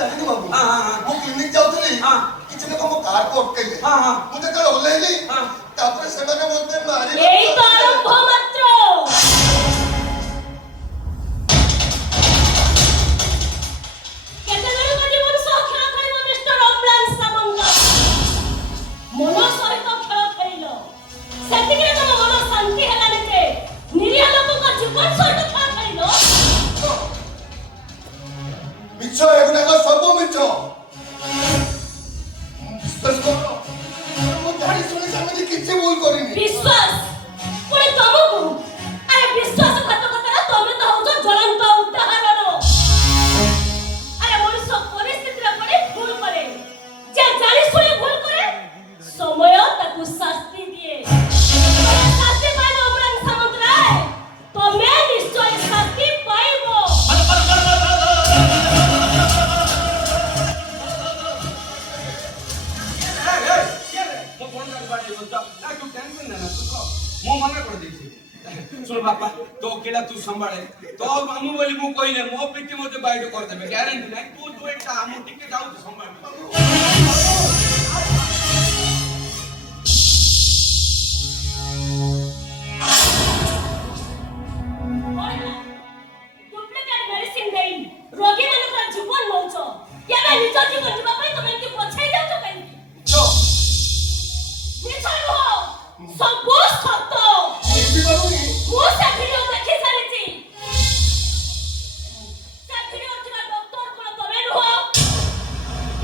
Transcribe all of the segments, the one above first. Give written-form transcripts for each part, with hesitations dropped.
ଜାଣିନି ବାବୁ हाँ ମୁଁ କ୍ଲିନିକ ଯାଉଥିଲି हाँ କିଛି ଲୋକ ମୋ କାରକୁ ଅଟକେଇଲେ हाँ हाँ ମୁଁ ଯେତେବେଳେ ଓହ୍ଲେଇଲି हाँ ତାପରେ ସେମାନେ ମୋତେ ମାରି এই তো আরম্ভ মাত্র। কেতে জনক জীবন সহ খেল খেলিব মিস্টার অম্লান সামন্ত। মন সহিত খেল খেলিল সেতিকে তম মন শান্তি হেলানি যে নিরীহ লোকଙ୍କ জীবন সহিত খেল খেলিল। ମିଛ ଏଗୁଡ଼ାକ ସବୁ ମିଛ ବିଶ୍ୱାସ କର ମୁଁ ଜାଣି ଶୁଣି ସେମିତି କିଛି ଭୁଲ କରିନି বিশ্বাস পুଣି ତମକୁ ଆରେ ବିଶ୍ୱାସଘାତକତାର ତମେ ତ ହଉଛ ଜ୍ୱଳନ୍ତ ଉଦାହରଣ। ଆରେ ମଣିଷ ପରିସ୍ଥିତିରେ ପଡି ଭୁଲ କରେ ଯେ ଜାଣି ଶୁଣି ଭୁଲ କରେ ସମୟ ତାକୁ ଶାସ୍ତି ଦିଏ। ତମେ ଶାସ୍ତି ପାଇବ ଅମ୍ଳାନ ସାମନ୍ତରାୟ ତମେ ନିଶ୍ଚୟ ଶାସ୍ତି ପାଇବ। ମୁଁ ମନା କରିଦେଇଛି ଶୁଣ ବାପା ତୋ କିଲା ତୁ ସମ୍ଭାଳେ ତୋ ମାମୁଁ ବୋଲି ମୁଁ କହିଲେ ମୋ ପିଠି ମୋତେ ବାଇଟ କରିଦେବେ ଗ୍ୟାରେଣ୍ଟି ନାହିଁ ତୁ ଏଟା ମୁଁ ଟିକେ ଯାଉଛି ସମ୍ଭାଳ ଡୁପ୍ଲିକେଟ ମେଡିସିନ ଦେଇ ରୋଗୀମାନଙ୍କର ଜୀବନ ନଉଛ କେବେ ନିଜ ଜୀବନ ଯିବା ପାଇଁ ତମେ ଏମିତି ପଛାଇ ଯାଉଛ କାହିଁକି? ମିଛ ନୁହଁ ସବୁ ସତ। ମୁଁ ସେ ଭିଡିଓ ଦେଖି ସାରିଛି। ସେ ଭିଡିଓ ଥିବା ଡକ୍ଟର କଣ ତମେ ନୁହଁ?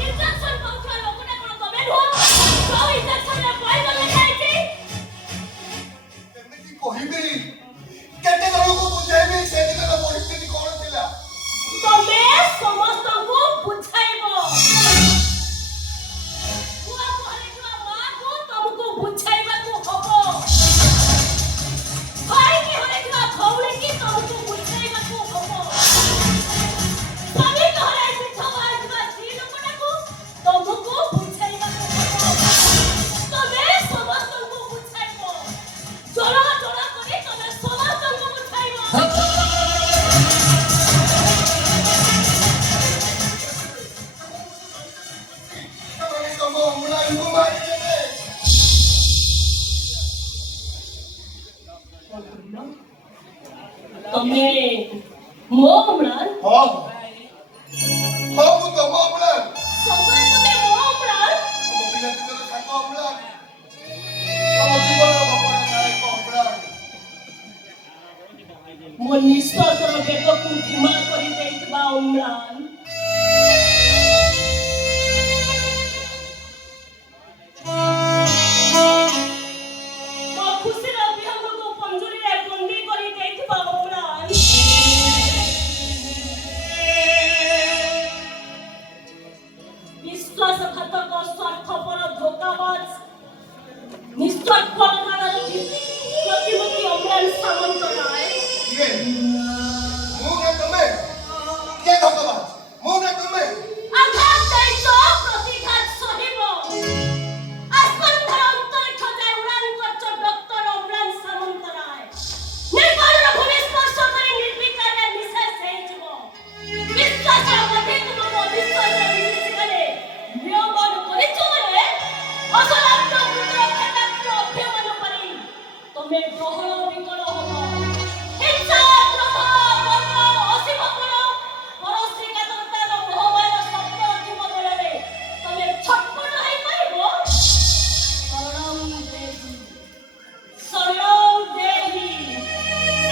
ଇଞ୍ଜେକ୍ସନ କରୁଥିବା ଲୋକଟା କଣ ତମେ ନୁହଁ? ଯୋଉ ଇଞ୍ଜେକ୍ସନରେ ପଇସା ଲେଖା ହେଇଛି କେମିତି କହିବି କେତେ ଜଣଙ୍କୁ ବୁଝାଇବି ସେଦିନର ପରିସ୍ଥିତି କଣ ଥିଲା ତମେ ସମସ୍ତଙ୍କୁ ବୁଝାଇବ। ଛୁଆକୁ ହରେଇଥିବା ମାଆକୁ ତମକୁ ବୁଝାଇବାକୁ ହବ। ଭାଇକି ହରେଇଥିବା ଭଉଣୀକି ତମକୁ ବୁଝାଇବାକୁ ହବ। ସ୍ୱାମୀକି ହରେଇ ବିଧବା ହେଇଥିବା ସ୍ତ୍ରୀ ଲୋକଟାକୁ ତମକୁ ବୁଝାଇବାକୁ ହବ। ତମେ ସମସ୍ତଙ୍କୁ ବୁଝାଇବ। ଜଳ ଜଳ କରି ତମେ ସମସ୍ତଙ୍କୁ ବୁଝାଇବ। ସେମାନେ ତମ ଅମ୍ଳାନକୁ ମାରିଦେଲେ ତମେ ମୋ ଅମ୍ଳାନ ହଁ ହଁ ମୁଁ ତମ ଅମ୍ଳାନ ସତରେ ତମେ ମୋ ଅମ୍ଳାନ। ତମ ପିଲାଦିନର ସାଙ୍ଗ ଅମ୍ଳାନ ତମ ଜୀବନର ଭପଣା ନାୟକ ଅମ୍ଳାନ ମୋ ନିଶ୍ୱାସର ବେଗକୁ ଧିମା କରି ଦେଇଥିବା ଅମ୍ଳାନ। ମୋ ଖୁସିର ବିହଙ୍ଗକୁ ପଞ୍ଜୁରୀରେ ବନ୍ଦୀ କରି ଦେଇଥିବା ଅମ୍ଳାନ। ବିଶ୍ୱାସଘାତକ ସ୍ୱାର୍ଥପର ଧୋକାବାଜ ନିଷ୍ଠୁରତାର ପ୍ରତିମୂର୍ତ୍ତି ଅମ୍ଳାନ ସାମନ୍ତରାୟ। କିଏ ମୁଁ ନା ତମେ କିଏ ଧୋକାବାଜ ମୁଁ ନା ତମେ ଆଘାତ ଦେଇଛ ପ୍ରତିଘାତ ସହିବ। ଆସନ୍ଧାର ଅନ୍ତରିକ୍ଷ ଯାଏ ଉଡ଼ାନ କରିଛ ଡକ୍ଟର ଅମ୍ଳାନ ସାମନ୍ତରାୟ। ନିର୍ବାଣର ଭୂମି ସ୍ପର୍ଶ କରି ନିର୍ବିକାରରେ ନିଃଶ୍ୱାସ ହେଇଯିବ। ବିଶ୍ୱାସର ବୋଧେ ତୁମକୁ ଅବିଶ୍ୱାସରେ ମିଶିଗଲେ ନିୟମନ କରିଛ ମାନେ ଅସଲାପ୍ତ ମୃତର କ୍ଷେତ୍ରାସ୍ତ୍ର ଅଭ୍ୟମାନ କରି ତମେ ଗ୍ରହଣ ବିକଳ ହବ। ହିଂସା କ୍ରୋଧ ବର୍ଗ ଅସୀମ ଗୁଣ ପରଶ୍ରୀକାତରତାର ମୋହମୟ ଶବ୍ଦ ଜୀବ ବଳରେ ତମେ ଛଟପଟ ହେଇପାରିବ। ଶରଣଂ ଦେହି ଶରଣଂ ଦେହି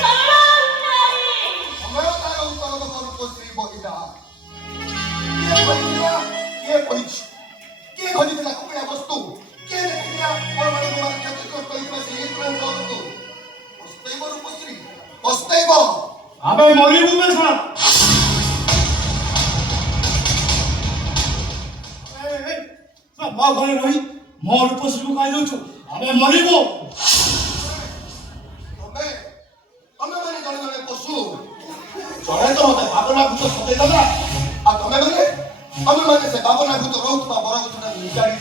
ଶରଣଂ ଦେହି। ସମୟ ତାର ଉତ୍ତର ରୂପଶ୍ରୀ ବହିଲା କିଏ କହିଥିଲା କିଏ କହିଛି କିଏ ଘଟିଥିଲା କୁକୁଡ଼ା ବସ୍ତୁ କିଏ ଦେଖିଥିଲା ପରମାନଙ୍କୁ ମାରି କ୍ଷତିଗ୍ରସ୍ତ ହୋଇଥିବା ସେହି ଇନ୍ଦ୍ରଙ୍କୁ ପସ୍ତେଇବ ରୂପଶ୍ରୀ ପସ୍ତେଇବ ଆମେ ମରିବୁ ବେଶା ମୋ ଘରେ ରହି ମୋ ରୂପଶ୍ରୀକୁ କହିଦେଉଛୁ ଆମେ ମରିବୁ। ତମେ ମାନେ ଜଣେ ଜଣେ ପଶୁ ଜଣେ ତ ମତେ ଭାବନା ଭୂତ ସତେଇ ଦେଲା ଆଉ ତମେ ମାନେ ସେ ଭାବନା ଭୂତ ରହୁଥିବା ବରଗଛଟା ନିଜାଡ଼ି